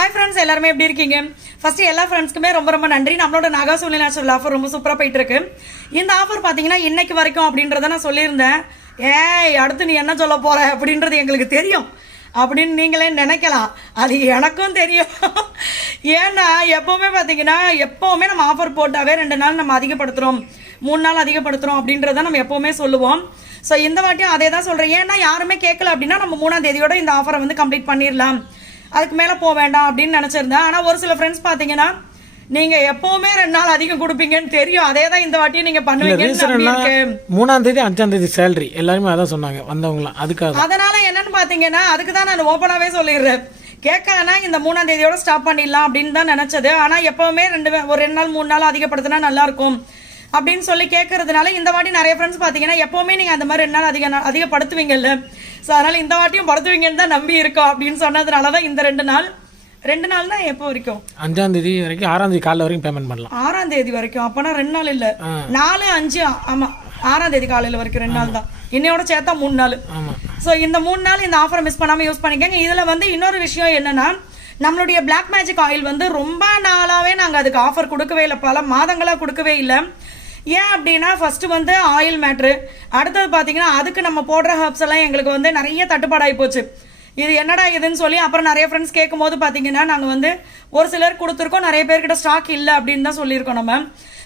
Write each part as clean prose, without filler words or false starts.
Hi friends, எல்லாருமே எப்படி இருக்கீங்க? ஃபர்ஸ்ட் எல்லா ஃப்ரெண்ட்ஸ்க்குமே ரொம்ப ரொம்ப நன்றி. நம்மளோட நாகாசோலி நேச்சுரல் ஆஃபர் ரொம்ப சூப்பராக போயிட்டு இருக்கு. இந்த ஆஃபர் பார்த்தீங்கன்னா இன்னைக்கு வரைக்கும் அப்படின்றத நான் சொல்லியிருந்தேன். அடுத்து நீ என்ன சொல்ல போற அப்படின்றது எங்களுக்கு தெரியும் அப்படின்னு நீங்களே நினைக்கலாம். அது எனக்கும் தெரியும். ஏன்னா எப்போவுமே பார்த்தீங்கன்னா எப்போவுமே நம்ம ஆஃபர் போட்டாவே 2 நாள் நம்ம அதிகப்படுத்துகிறோம், 3 நாள் அதிகப்படுத்துகிறோம் அப்படின்றத நம்ம எப்போவுமே சொல்லுவோம். ஸோ இந்த வாட்டியும் அதே தான் சொல்கிறேன். ஏன்னா யாருமே கேட்கல அப்படின்னா நம்ம 3ஆம் தேதியோட இந்த ஆஃபரை வந்து கம்ப்ளீட் பண்ணிடலாம், அதுக்கு மேலே போக வேண்டாம் அப்படின்னு நினச்சிருந்தேன். ஆனால் ஒரு சில ஃப்ரெண்ட்ஸ் பார்த்தீங்கன்னா நீங்கள் எப்போவுமே 2 நாள் அதிகம் கொடுப்பீங்கன்னு தெரியும், அதே தான் இந்த வாட்டியும் நீங்கள் பண்ணுவீங்கன்னு. 3ஆம் தேதி 5ஆம் தேதி சேலரி எல்லாருமே அதான் சொன்னாங்க வந்தவங்களாம். அதுக்காக அதனால என்னன்னு பார்த்தீங்கன்னா அதுக்கு தான் நான் ஓப்பனாகவே சொல்லிடுறேன். கேட்கலன்னா இந்த 3ஆம் தேதியோட ஸ்டாப் பண்ணிடலாம் அப்படின்னு தான் நினச்சது. ஆனால் எப்போவுமே ஒரு 2 நாள் 3 நாள் அதிகப்படுத்தினா நல்லாயிருக்கும் அப்படின்னு சொல்லி கேட்கறதுனால இந்த வாட்டி நிறைய ஃப்ரெண்ட்ஸ் பார்த்தீங்கன்னா எப்போவுமே நீங்கள் அந்த மாதிரி 2 நாள் அதிகப்படுத்துவீங்கல்ல, ஸோ அதனால் இந்த வாட்டியும் படுத்துவீங்கன்னு தான் நம்பி இருக்கோம் அப்படின்னு சொன்னதுனால தான் இந்த 2 நாள் தான். எப்போ வரைக்கும்? 5ஆம் தேதி வரைக்கும், 6ஆம் தேதி காலையில் வரைக்கும் பேமெண்ட் பண்ணலாம். 6ஆம் தேதி வரைக்கும். அப்போனா 2 நாள் இல்லை, 4, 5, ஆமாம் 6ஆம் தேதி காலையில் வரைக்கும் 2 நாள் தான். இன்னையோட சேர்த்தா 3 நாள். ஸோ இந்த 3 நாள் இந்த ஆஃபரை மிஸ் பண்ணாமல் யூஸ் பண்ணிக்கோங்க. இதில் வந்து இன்னொரு விஷயம் என்னன்னா, நம்மளுடைய பிளாக் மேஜிக் ஆயில் வந்து ரொம்ப நாளாகவே நாங்கள் அதுக்கு ஆஃபர் கொடுக்கவே இல்லை, பல மாதங்களாக கொடுக்கவே இல்லை. ஏன் அப்படின்னா ஃபர்ஸ்ட் வந்து ஆயில் மேட்ரு, அடுத்தது பார்த்தீங்கன்னா அதுக்கு நம்ம போடுற ஹர்ப்ஸ் எல்லாம் எங்களுக்கு வந்து நிறைய தட்டுப்பாடாகி போச்சு. இது என்னடா இதுன்னு சொல்லி அப்புறம் நிறைய ஃப்ரெண்ட்ஸ் கேட்கும் போது பார்த்தீங்கன்னா நாங்கள் வந்து ஒரு சிலர் கொடுத்துருக்கோம், நிறைய பேர்கிட்ட ஸ்டாக் இல்லை அப்படின்னு தான் சொல்லியிருக்கோம் நம்ம.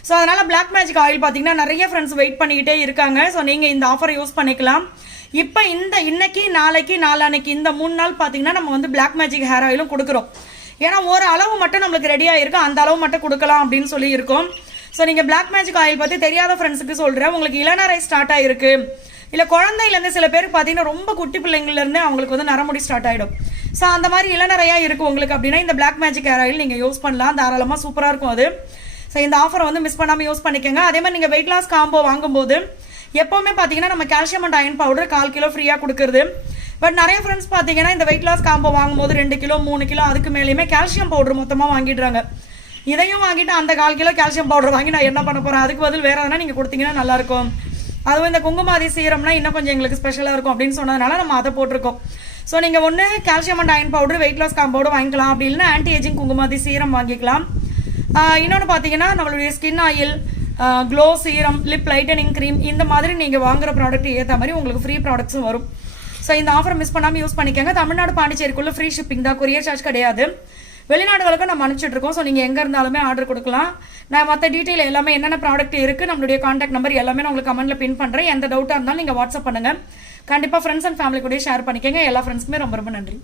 ஸோ அதனால் பிளாக் மேஜிக் ஆயில் பார்த்தீங்கன்னா நிறைய ஃப்ரெண்ட்ஸ் வெயிட் பண்ணிக்கிட்டே இருக்காங்க. ஸோ நீங்கள் இந்த ஆஃபரை யூஸ் பண்ணிக்கலாம். இப்போ இன்னைக்கு நாளைக்கு நாளான்னைக்கு இந்த 3 நாள் பார்த்தீங்கன்னா நம்ம வந்து பிளாக் மேஜிக் ஹேர் ஆயிலும் கொடுக்குறோம். ஏன்னா ஒரு அளவு மட்டும் நம்மளுக்கு ரெடியாக இருக்கும், அந்த அளவு மட்டும் கொடுக்கலாம் அப்படின்னு சொல்லி இருக்கோம். ஸோ நீங்கள் பிளாக் மேஜிக் ஆயில் பற்றி தெரியாத ஃப்ரெண்ட்ஸுக்கு சொல்கிறேன். உங்களுக்கு இளநரை ஸ்டார்ட் ஆகிருக்கு, இல்லை குழந்தையிலேருந்து சில பேருக்கு பார்த்தீங்கன்னா ரொம்ப குட்டி பிள்ளைங்கள்லேருந்தே அவங்களுக்கு வந்து நரமுடி ஸ்டார்ட் ஆகிடும். ஸோ அந்த மாதிரி இளநரையாக இருக்குது உங்களுக்கு அப்படின்னா இந்த பிளாக் மேஜிக் ஹேர் ஆயில் நீங்கள் யூஸ் பண்ணலாம், தாராளமாக சூப்பராக இருக்கும் அது. ஸோ இந்த ஆஃபரை வந்து மிஸ் பண்ணாமல் யூஸ் பண்ணிக்கோங்க. அதே மாதிரி நீங்கள் வெயிட் லாஸ் காம்போ வாங்கும்போது எப்போவுமே பார்த்தீங்கன்னா நம்ம calcium and iron powder 1/4 kilo ஃப்ரீயாக கொடுக்குறது. பட் நிறைய ஃப்ரெண்ட்ஸ் பார்த்தீங்கன்னா இந்த வெயிட் லாஸ் காம்போ வாங்கும்போது 2 கிலோ 3 கிலோ அதுக்கு மேலேயுமே கால்சியம் பவுடர் மொத்தமாக வாங்கிடுறாங்க. இதையும் வாங்கிட்டு அந்த 1/4 கிலோ கால்சியம் பவுடர் வாங்கி நான் என்ன பண்ண போகிறேன்? அதுக்கு பதில் வேறு எதனா நீங்கள் கொடுத்தீங்கன்னா நல்லாயிருக்கும். அதுவும் இந்த குங்குமாதி சீரம்னா இன்னும் கொஞ்சம் எங்களுக்கு ஸ்பெஷலாக இருக்கும் அப்படின்னு சொன்னதுனால நம்ம அதை போட்டிருக்கோம். ஸோ நீங்கள் ஒன்று calcium and iron powder weight loss compound வாங்கிக்கலாம், அப்படி இல்லைன்னா ஆன்டி ஏஜிங் குங்குமாதி சீரம் வாங்கிக்கலாம். இன்னொன்று பார்த்தீங்கன்னா நம்மளுடைய skin oil, glow serum, lip lightening cream, இந்த மாதிரி நீங்கள் வாங்குற ப்ராடக்ட் ஏற்ற மாதிரி உங்களுக்கு ஃப்ரீ ப்ராடக்ட்ஸும் வரும். ஸோ இந்த ஆஃபரை மிஸ் பண்ணாமல் யூஸ் பண்ணிக்கோங்க. தமிழ்நாடு பாண்டிச்சேரிக்குள்ளே ஃப்ரீ ஷிப்பிங் தான், கொரியர் சார்ஜ் கிடையாது. வெளிநாடுகளுக்கும் நம்ம அனுப்பிச்சிட்டு இருக்கோம். ஸோ நீங்கள் எங்கே இருந்தாலுமே ஆர்டர் கொடுக்கலாம். நான் மற்ற டீட்டெயில் எல்லாமே என்னென்ன ப்ராடக்ட் இருக்குது, நம்மளுடைய கான்டாக்ட் நம்பர் எல்லாமே நான் உங்களுக்கு கமெண்ட்டில் பின் பண்ணுறேன். எந்த டவுட்டாக இருந்தாலும் நீங்கள் வாட்ஸ்அப் பண்ணுங்கள். கண்டிப்பாக ஃப்ரெண்ட்ஸ் அண்ட் ஃபேமிலி கூட ஷேர் பண்ணிக்கோங்க. எல்லா ஃப்ரெண்ட்ஸ்க்குமே ரொம்ப ரொம்ப நன்றி.